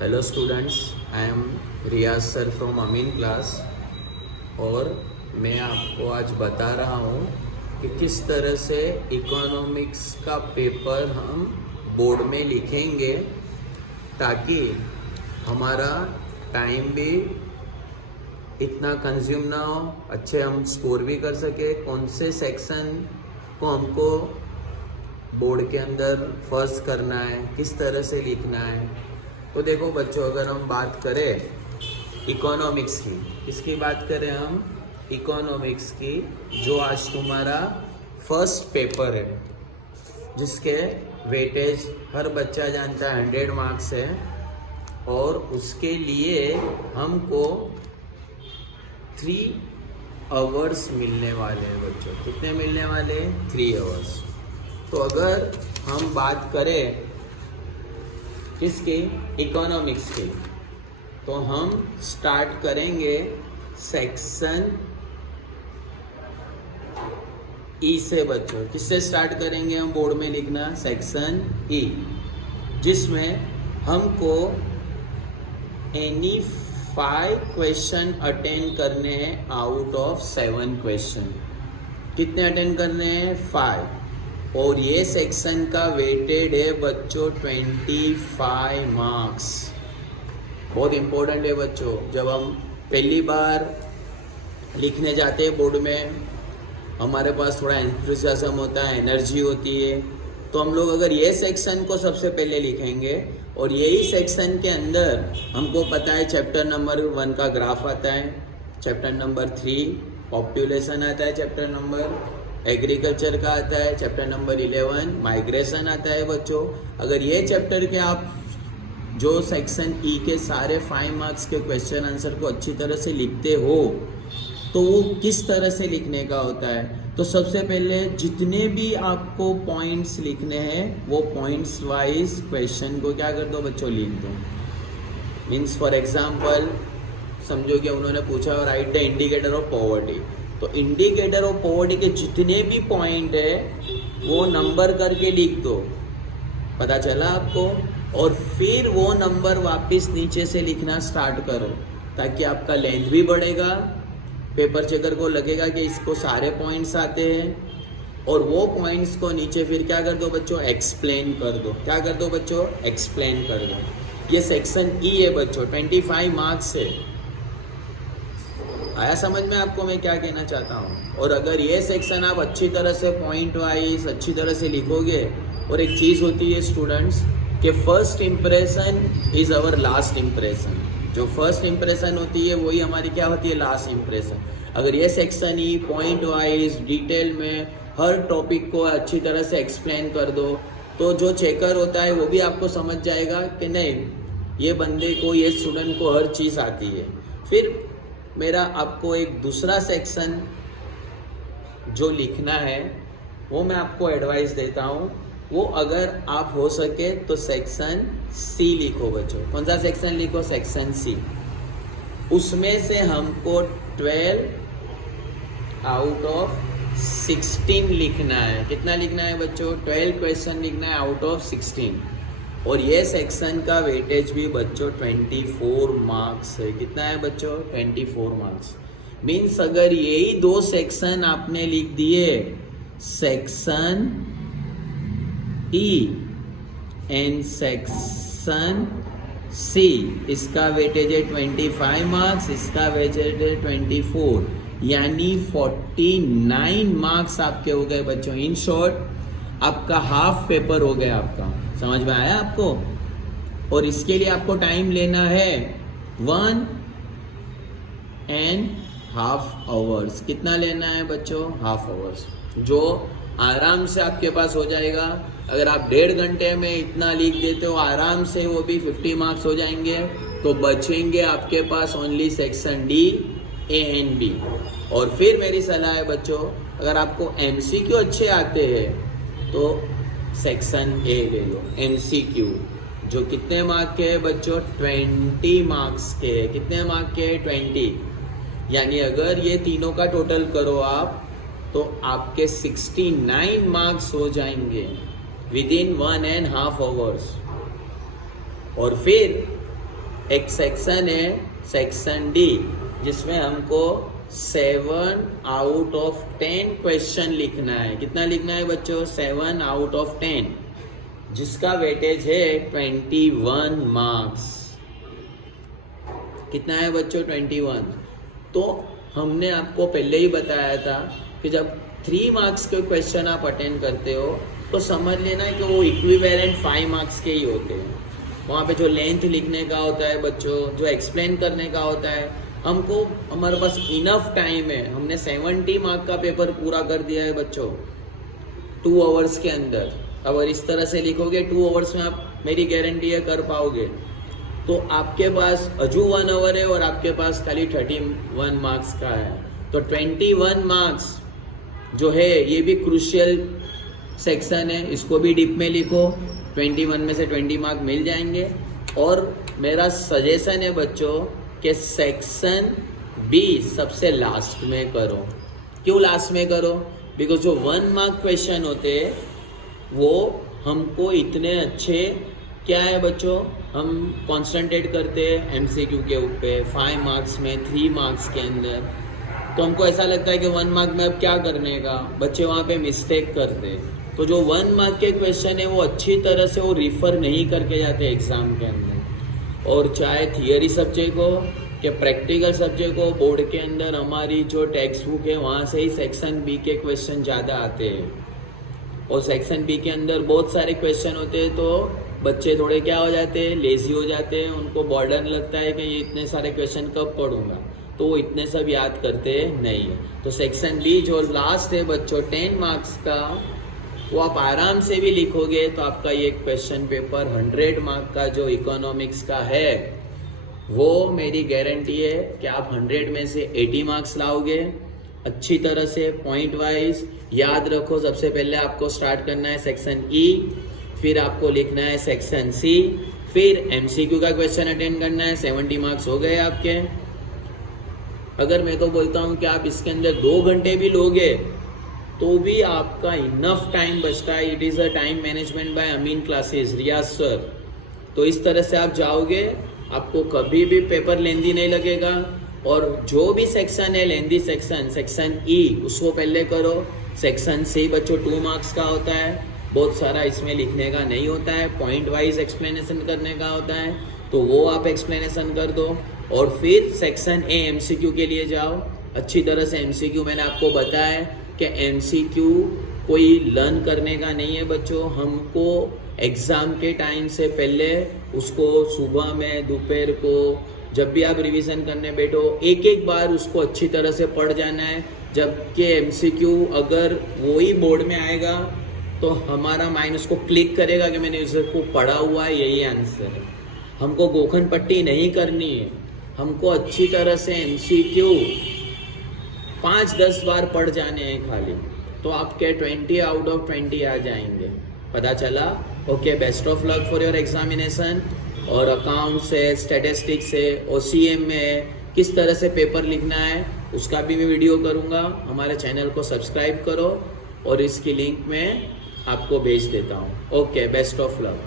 Hello students, I am Riyaz sir from Ameen class और मैं आपको आज बता रहा हूँ कि किस तरह से इकोनॉमिक्स का पेपर हम बोर्ड में लिखेंगे ताकि हमारा टाइम भी इतना कंज्यूम ना हो, अच्छे हम स्कोर भी कर सके। कौन से सेक्शन को हमको बोर्ड के अंदर फर्स्ट करना है, किस तरह से लिखना है। तो देखो बच्चों, अगर हम बात करें इकोनॉमिक्स की, किसकी बात करें हम? इकोनॉमिक्स की, जो आज तुम्हारा फर्स्ट पेपर है, जिसके वेटेज हर बच्चा जानता है 100 मार्क्स है और उसके लिए हमको 3 आवर्स मिलने वाले हैं बच्चों। कितने मिलने वाले हैं? 3 आवर्स। तो अगर हम बात करें किसकी? इकोनॉमिक्स की, तो हम स्टार्ट करेंगे सेक्शन ई से बच्चों। किससे स्टार्ट करेंगे हम बोर्ड में लिखना? सेक्शन ई, जिसमें हमको एनी 5 क्वेश्चन अटेंड करने हैं आउट ऑफ 7 क्वेश्चन। कितने अटेंड करने हैं? 5। और ये सेक्शन का वेटेड है बच्चों 25 मार्क्स। बहुत इंपॉर्टेंट है बच्चों। जब हम पहली बार लिखने जाते हैं बोर्ड में, हमारे पास थोड़ा एंथुसियाज्म होता है, एनर्जी होती है, तो हम लोग अगर ये सेक्शन को सबसे पहले लिखेंगे और यही सेक्शन के अंदर हमको पता है चैप्टर नंबर 1 का ग्राफ आता है, चैप्टर नंबर 3 पॉपुलेशन आता है, चैप्टर नंबर एग्रीकल्चर का आता है, चैप्टर नंबर 11 माइग्रेशन आता है बच्चों। अगर ये चैप्टर के आप जो सेक्शन ई के सारे 5 मार्क्स के क्वेश्चन आंसर को अच्छी तरह से लिखते हो, तो वो किस तरह से लिखने का होता है? तो सबसे पहले जितने भी आपको पॉइंट्स लिखने हैं वो पॉइंट्स वाइज क्वेश्चन को क्या कर दो बच्चों? लिख दो। मीन्स फॉर एग्जाम्पल समझो कि उन्होंने पूछा right the indicator of poverty, तो इंडिकेटर ऑफ पॉवर्टी के जितने भी पॉइंट है वो नंबर करके लिख दो। पता चला आपको? और फिर वो नंबर वापस नीचे से लिखना स्टार्ट करो, ताकि आपका लेंथ भी बढ़ेगा, पेपर चेकर को लगेगा कि इसको सारे पॉइंट्स आते हैं। और वो पॉइंट्स को नीचे फिर क्या कर दो बच्चों? एक्सप्लेन कर दो। क्या कर दो बच्चों? एक्सप्लेन कर दो। ये सेक्शन ई है बच्चों, 25 मार्क्स है। आया समझ में आपको मैं क्या कहना चाहता हूँ? और अगर ये सेक्शन आप अच्छी तरह से पॉइंट वाइज अच्छी तरह से लिखोगे, और एक चीज़ होती है स्टूडेंट्स कि first impression is our last impression. जो फर्स्ट इम्प्रेशन होती है वही हमारी क्या होती है? Last impression. अगर ये सेक्शन ही पॉइंट वाइज डिटेल में हर टॉपिक को अच्छी तरह से एक्सप्लेन कर दो, तो जो चेकर होता है वो भी आपको समझ जाएगा कि नहीं, ये बंदे को, ये स्टूडेंट को हर चीज़ आती है। फिर मेरा आपको एक दूसरा सेक्शन जो लिखना है वो मैं आपको एडवाइस देता हूँ, वो अगर आप हो सके तो सेक्शन सी लिखो बच्चों। कौन सा सेक्शन लिखो? Section C. उसमें से हमको 12 आउट ऑफ 16 लिखना है। कितना लिखना है बच्चों? 12 क्वेश्चन लिखना है आउट ऑफ 16। और ये सेक्शन का वेटेज भी बच्चों 24 मार्क्स है। कितना है बच्चों? 24 मार्क्स। मीन्स अगर यही 2 सेक्शन आपने लिख दिए, section E and section C, इसका वेटेज है 25 मार्क्स, इसका वेटेज है 24, यानी 49 मार्क्स आपके हो गए बच्चों। इन शॉर्ट आपका हाफ पेपर हो गया आपका। समझ में आया आपको? और इसके लिए आपको टाइम लेना है 1.5 आवर्स। कितना लेना है बच्चों? हाफ आवर्स, जो आराम से आपके पास हो जाएगा। अगर आप 1.5 घंटे में इतना लिख देते हो आराम से, वो भी 50 मार्क्स हो जाएंगे। तो बचेंगे आपके पास only section D, A and B. और फिर मेरी सलाह है बच्चों, अगर आपको एमसीक्यू अच्छे आते हैं तो सेक्शन ए ले लो, एमसीक्यू, जो कितने मार्क के है बच्चों? 20 मार्क्स के है। कितने मार्क के है? 20। यानी अगर ये तीनों का टोटल करो आप, तो आपके 69 मार्क्स हो जाएंगे विद इन 1.5 आवर्स। और फिर एक सेक्शन है सेक्शन डी, जिसमें हमको 7 आउट ऑफ 10 क्वेश्चन लिखना है। कितना लिखना है बच्चों? 7 आउट ऑफ 10, जिसका वेटेज है 21 मार्क्स। कितना है बच्चों? 21। तो हमने आपको पहले ही बताया था कि जब 3 मार्क्स के क्वेश्चन आप अटेंड करते हो तो समझ लेना कि वो इक्विवेलेंट 5 मार्क्स के ही होते हैं। वहाँ पे जो लेंथ लिखने का होता है बच्चों, जो एक्सप्लेन करने का होता है, हमको हमारे पास इनफ टाइम है। हमने 70 मार्क का पेपर पूरा कर दिया है बच्चों 2 आवर्स के अंदर। अगर इस तरह से लिखोगे 2 आवर्स में आप, मेरी गारंटी है कर पाओगे। तो आपके पास अजू 1 आवर है और आपके पास खाली 31 मार्क्स का है। तो 21 मार्क्स जो है ये भी क्रूशियल सेक्शन है, इसको भी डीप में लिखो। 21 में से 20 मार्क मिल जाएंगे। और मेरा सजेशन है बच्चों कि सेक्शन बी सबसे लास्ट में करो। क्यों लास्ट में करो? बिकॉज जो 1 मार्क क्वेश्चन होते हैं वो हमको इतने अच्छे, क्या है बच्चों, हम कॉन्सेंट्रेट करते हैं एमसीक्यू के ऊपर 5 मार्क्स में, 3 मार्क्स के अंदर। तो हमको ऐसा लगता है कि 1 मार्क में अब क्या करने का, बच्चे वहाँ पे मिस्टेक करते। तो जो 1 मार्क के क्वेश्चन है वो अच्छी तरह से वो रिफ़र नहीं करके जाते एग्ज़ाम के अंदर। और चाहे थियरी सब्जेक्ट हो कि प्रैक्टिकल सब्जेक्ट हो, बोर्ड के अंदर हमारी जो टेक्स्ट बुक है वहाँ से ही सेक्शन बी के क्वेश्चन ज़्यादा आते हैं। और सेक्शन बी के अंदर बहुत सारे क्वेश्चन होते हैं, तो बच्चे थोड़े क्या हो जाते हैं, लेज़ी हो जाते हैं। उनको बर्डन लगता है कि ये इतने सारे क्वेश्चन कब पढ़ूंगा, तो वो इतने सब याद करते नहीं है। तो सेक्शन बी जो लास्ट है बच्चों 10 मार्क्स का, वो आप आराम से भी लिखोगे तो आपका ये क्वेश्चन पेपर 100 मार्क का जो इकोनॉमिक्स का है, वो मेरी गारंटी है कि आप 100 में से 80 मार्क्स लाओगे अच्छी तरह से, पॉइंट वाइज। याद रखो, सबसे पहले आपको स्टार्ट करना है सेक्शन ई, फिर आपको लिखना है सेक्शन सी, फिर एमसीक्यू का क्वेश्चन अटेंड करना है। 70 मार्क्स हो गए आपके। अगर मैं तो बोलता हूँ कि आप इसके अंदर 2 घंटे भी लोगे तो भी आपका इनफ टाइम बचता है। It is a time management by Ameen classes, Riyaz sir. तो इस तरह से आप जाओगे, आपको कभी भी पेपर लेंदी नहीं लगेगा। और जो भी सेक्शन है लेंदी सेक्शन, सेक्शन ई उसको पहले करो। सेक्शन सी बच्चों 2 मार्क्स का होता है, बहुत सारा इसमें लिखने का नहीं होता है, पॉइंट वाइज एक्सप्लेनेशन करने का होता है, तो वो आप एक्सप्लेनेशन कर दो। और फिर सेक्शन ए एमसीक्यू के लिए जाओ। अच्छी तरह से एमसीक्यू मैंने आपको बताया कि एमसीक्यू कोई लर्न करने का नहीं है बच्चों। हमको एग्ज़ाम के टाइम से पहले उसको सुबह में, दोपहर को, जब भी आप रिवीजन करने बैठो, एक एक बार उसको अच्छी तरह से पढ़ जाना है। जबकि एमसीक्यू अगर वही बोर्ड में आएगा तो हमारा माइंड उसको क्लिक करेगा कि मैंने उसको पढ़ा हुआ है, यही आंसर है। हमको गोखन पट्टी नहीं करनी है, हमको अच्छी तरह से एमसीक्यू 5-10 बार पढ़ जाने हैं खाली, तो आपके 20 आउट ऑफ 20 आ जाएंगे। पता चला? Okay, best of luck for your examination. और अकाउंट्स है, स्टैटिस्टिक्स है, OCM में है, किस तरह से पेपर लिखना है उसका भी मैं वीडियो करूँगा। हमारे चैनल को सब्सक्राइब करो और इसकी लिंक मैं आपको भेज देता हूँ। Okay, best of luck.